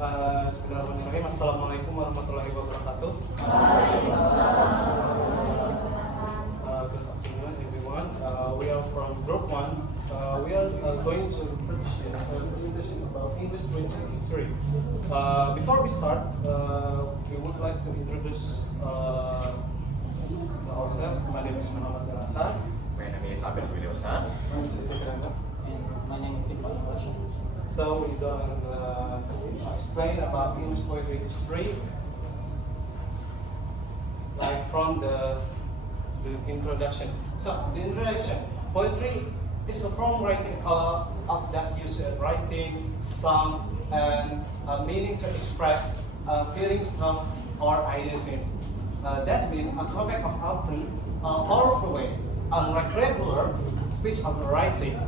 Bismillahirrahmanirrahim. Assalamualaikum warahmatullahi wabarakatuh. Good afternoon, everyone. We are from Group 1. We are going to present a presentation about English literature history. Before we start, we would like to introduce ourselves. My name is Maula. My name is Abel Dwi Leosar. My name is Ihsya. So we're going to explain about English poetry history, like from the introduction. So the introduction, poetry is a form writing that uses writing, sound, and meaning to express feelings, thoughts, or ideas in. That means a topic of often powerful way, unlike regular speech of writing.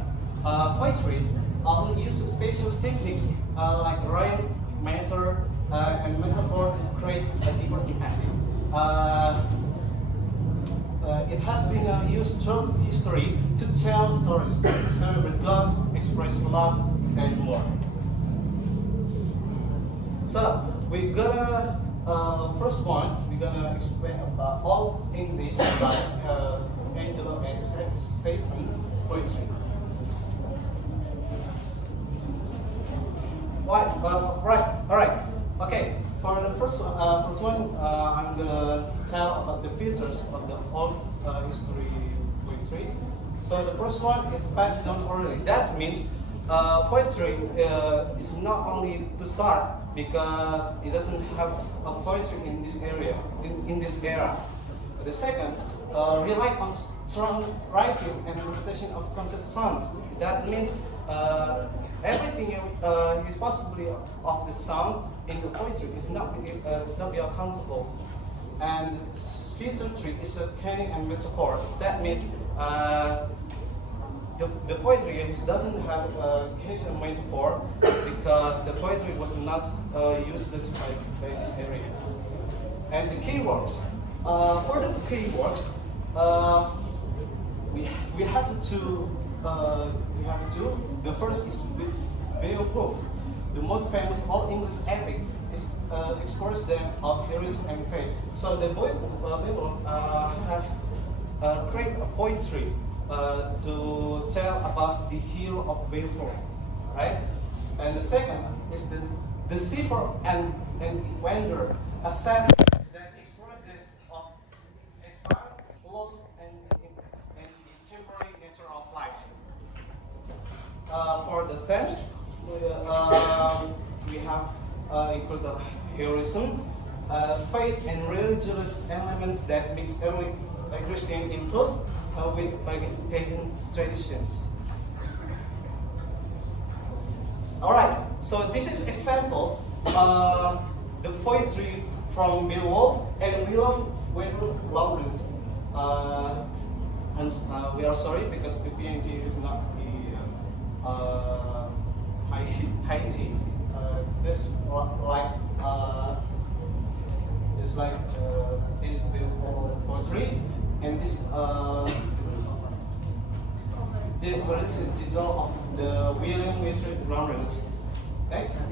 Poetry often uses special techniques like rhyme, meter, and metaphor to create a deeper impact. It has been used through history to tell stories, celebrate gods, express love, and more. So we're gonna first one we're gonna explain about all English like Angelo and Saison poetry. All right. Okay. For the first one, I'm gonna tell about the features of the old history poetry. So the first one is passed down orally. That means poetry is not only to start because it doesn't have a poetry in this area, in this era. The second, rely on strong writing and repetition of concept sounds. That means everything is possibly of the sound in the poetry is not be accountable. And feature 3 is a canon and metaphor. That means the poetry doesn't have canon and metaphor because the poetry was not used by this area. And the keywords. For the keywords, we have to. The first is Beowulf. The most famous Old English epic is explores them of heroes and faith. So the Beowulf have created a poetry to tell about the hero of Beowulf, right? And the second is the Deceiver and the Wanderer, a set that explores this of exile, loss, and the temporary nature of life. For the themes, we have included heroism, faith, and religious elements that mix early Christian influence with pagan traditions. All right, so this is example the poetry from Beowulf and William Wetzel Lawrence. And we are sorry because the PNG is not the highly this like it's like this beautiful poetry and this the title of the William Wetzel Lawrence. Next.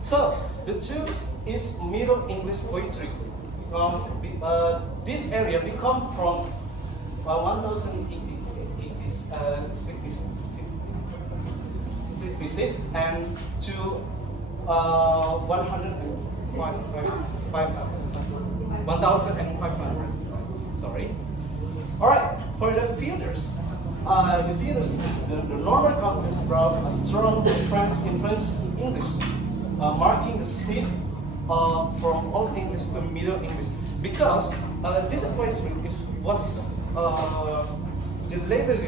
So the two is Middle English poetry. This area become from 1066 and to 1,500. Sorry. All right. For the feeders is the normal concept from a strong French influence in English, marking the shift from Old English to Middle English because this poetry was delivered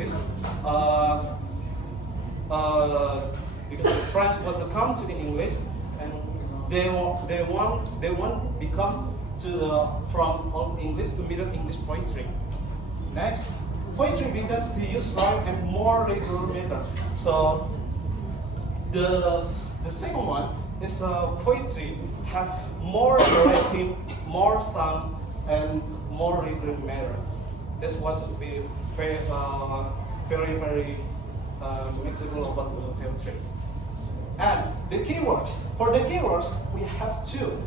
because the French was a come to the English and they want become from Old English to Middle English poetry. Next, poetry began to use rhyme and more regular meter. So the second one is poetry have more variety, more sound, and more regular meter. This was very mixable about the poetry. And the keywords. For the keywords, we have two.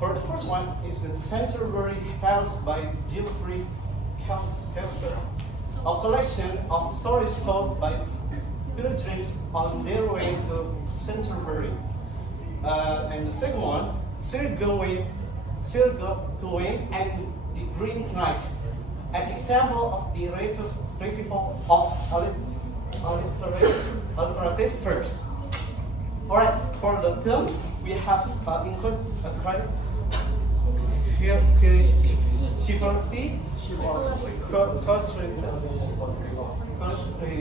For the first one is the Canterbury Tales by Geoffrey Chaucer, a collection of stories told by pilgrims on their way to Canterbury. And the second one, Sir Gawain and the Green Knight, an example of the revival of alternative verbs. Alright, for the terms, we have include chivalry, country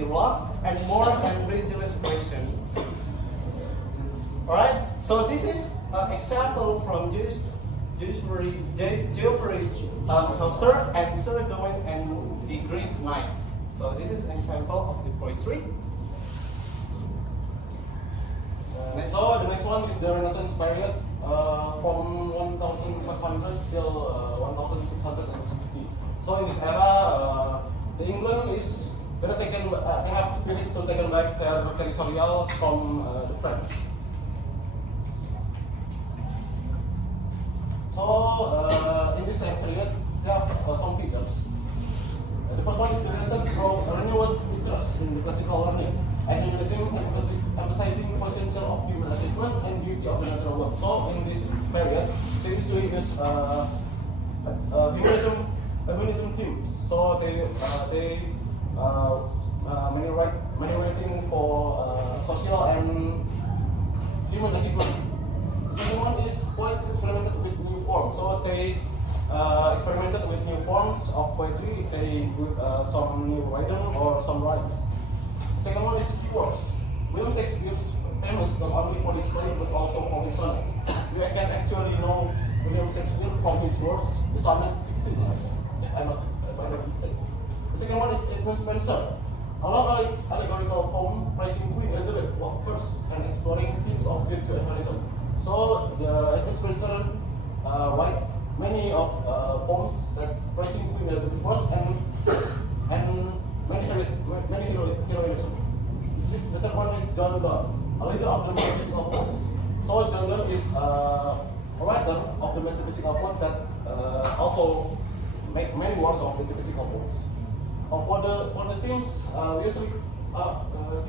love, and more and religious question. Alright, so this is an example from Geoffrey Chaucer and Sir Gawain and the Green Knight. So this is an example of the poetry. So the next one is the Renaissance period from 1500 till 1660. So in this era, the England is they have been to taken back their territorial from the French. So in this same period, there are some features. The first one is the Renaissance brought a renewed interest in the classical learning and emphasizing potential of human achievement and beauty of the natural world. So in this period, they usually use humanism themes. So they many writing for social and human achievement. The second one is poets experimented with new forms. So they experimented with new forms of poetry. They put some new rhythm or some rhymes. The second one is keywords. William Shakespeare is famous not only for his plays but also for his sonnets. You can actually know William Shakespeare from his works, the sonnet 16, if I'm not mistaken. The second one is Edmund Spenser, a long allegorical poem praising Queen Elizabeth I and exploring themes of virtue and heroism. So the Edmund Spenser write many of poems that praising Queen Elizabeth I and many heroism. The third one is John Donne, a leader of the metaphysical poets. So John Donne is a writer of the metaphysical poets that also make many works of metaphysical poets. For the themes, usually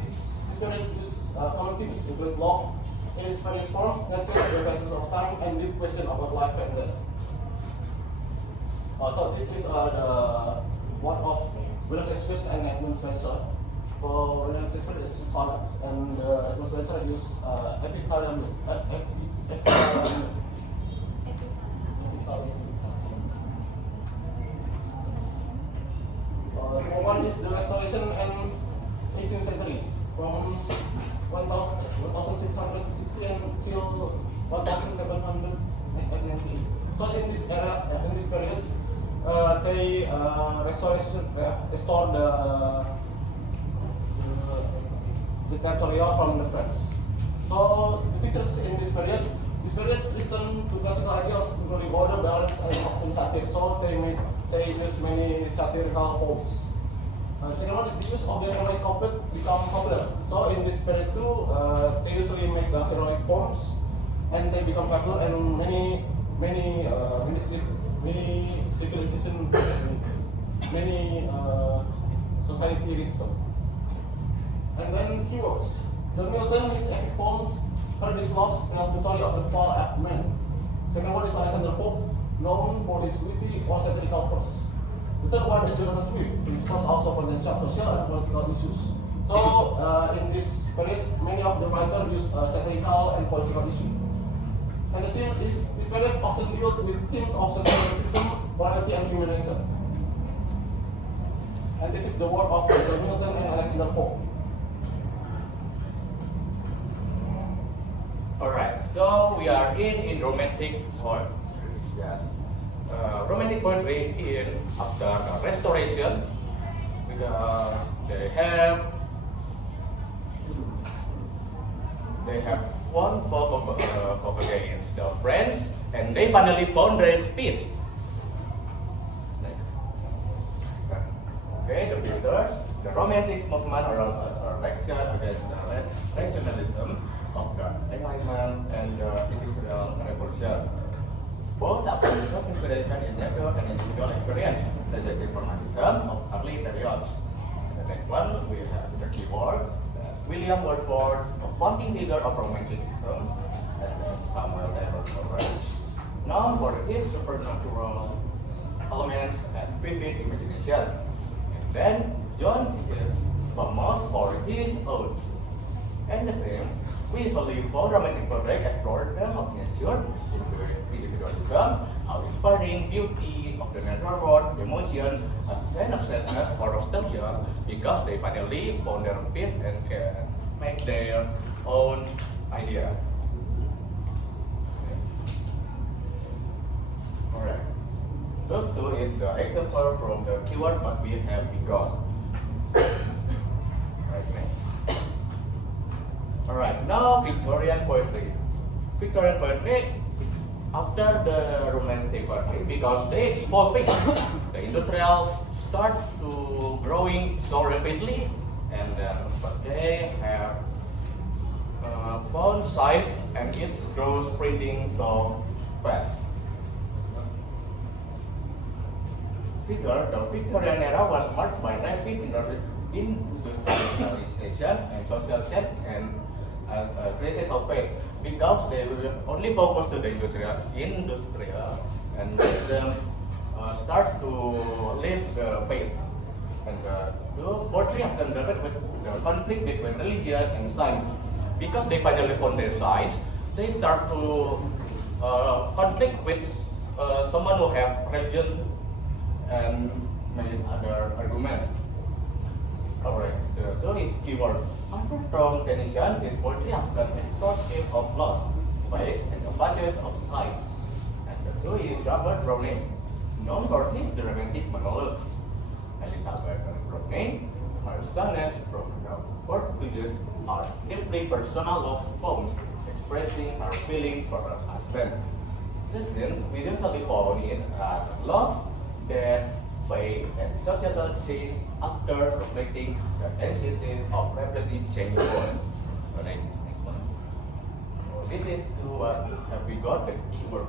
this period use common themes include love in its various forms, nature, the passage of time, and deep question about life and death. So this is the work of William Shakespeare and Edmund Spenser. For William Shakespeare is sonnets, and Edmund Spenser use epithalamium. One is the Restoration and 18th century, from 1660 until 1790. So in this era, in this period, they restore the territorial from the French. So the features in this period listen to classical ideals including order, balance, and often satire. So they use many satirical poems. The second one is the use of the heroic couplet become popular. So in this period too, they usually make the heroic poems, and they become popular, and many civilization, many society reads them. And then keywords. John Milton, his epic poems, Paradise Lost, tells the story of the fall of man. Second one is Alexander Pope, known for his witty or satirical verse. The third one is Jonathan Swift. His verse also contains social and political issues. So in this period, many of the writers use satirical and political issues. And the themes is this period often deals with themes of social justice, morality, and humanism. And this is the work of John Milton and Alexander Pope. Alright, so we are in romantic poetry. Yes. Romantic poetry in after the Restoration, because they have won for against the French, and they finally found their peace. Next. Okay, the builders, the Romantic movement around election against the nationalism of the Enlightenment experience the information of early periods. The next one, we have the keyword. William Woodford, a founding leader of Romanticism, and Samuel Taylor, known for his supernatural elements and vivid imagination. And then John is famous for his odes. And the theme, we usually for romantic portrait explore the of nature, individualism, how inspiring beauty of the natural world, emotion, a sense of sadness or nostalgia, because they finally found their peace and can make their own idea. Alright. Those two is the example from the keyword what we have because. Right, next. Alright, now Victorian poetry. Victorian poetry after the romantic poetry because they evolving. The industrials start to growing so rapidly and but they have found sites and it grows printing so fast. The Victorian era was marked by rapid industrialization and social change and a crisis of faith because they will only focus to the industrial and let them start to live the faith. And the poetry often dealt with the conflict between religion and science because they finally found their sides. They start to conflict with someone who have religion and made other argument. Alright, the third is keyword. After strong tension is poetry often expressive of loss, space, and emphasis of time. And the two is Robert Browning, known for his romantic monologues. Elizabeth Browning, her sonnets from the Portuguese are deeply personal love poems expressing her feelings for her husband. This means we usually found it as love, death, fate, and societal change after reflecting the densities of rapidly changing world. Alright, next one. So this is to what have we got the keyword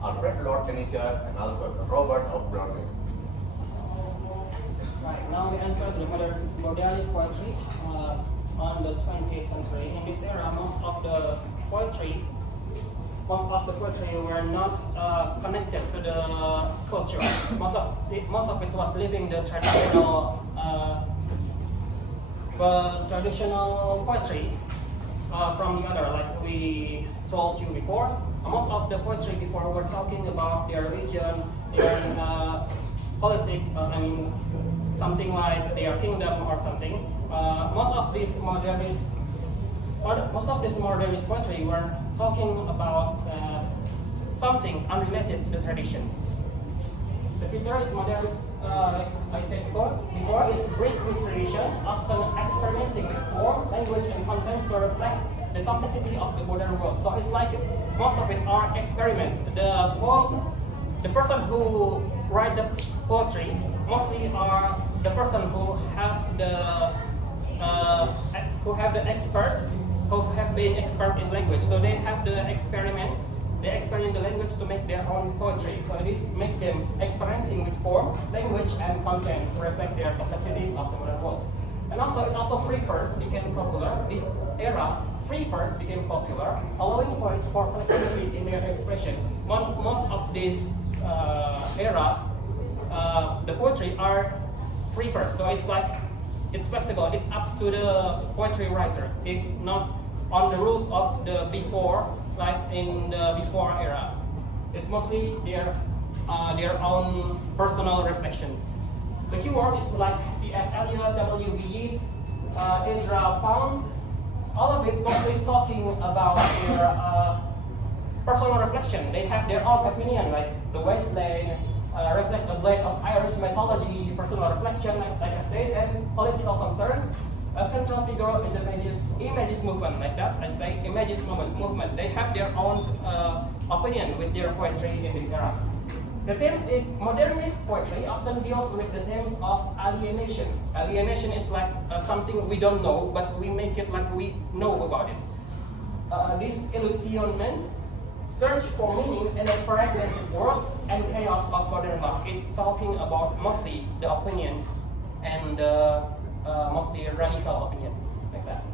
Alfred Lord Tennyson and also Robert of Browning. Right, now we enter the modernist poetry on the 20th century. In this era, most of the poetry were not connected to the culture. Most of it was living the traditional poetry from the other, like we told you before. Most of the poetry before were talking about their religion, their politics, something like their kingdom or something. Most of this modernist poetry were talking about something unrelated to the tradition. The future is modern, like I said before, it's rich with tradition, often experimenting with form, language, and content to reflect the complexity of the modern world. So it's like most of it are experiments. The person who write the poetry mostly are the person who have the expert, who have been expert in language. So they have the experiment the language to make their own poetry. So this make them experimenting with form, language, and content to reflect their complexities of the modern world. And also free verse became popular. This era, free verse became popular, allowing poets for flexibility in their expression. Most of this era, the poetry are free verse. So it's like it's flexible. It's up to the poetry writer. It's not on the rules of the before, like in the before era. It's mostly their own personal reflection. The keyword is like T.S. Eliot, W.B. Yeats, Ezra Pound. All of it's mostly talking about their personal reflection. They have their own opinion, like The Wasteland reflects a blend of Irish mythology, personal reflection, like I said, and political concerns. A central figure in the images movement, like that I say, images movement. They have their own opinion with their poetry in this era. The themes is modernist poetry often deals with the themes of alienation. Alienation is like something we don't know, but we make it like we know about it. Disillusionment, search for meaning in the fragmented worlds and chaos of modern life. It's talking about mostly the opinion and mostly radical opinion, like that.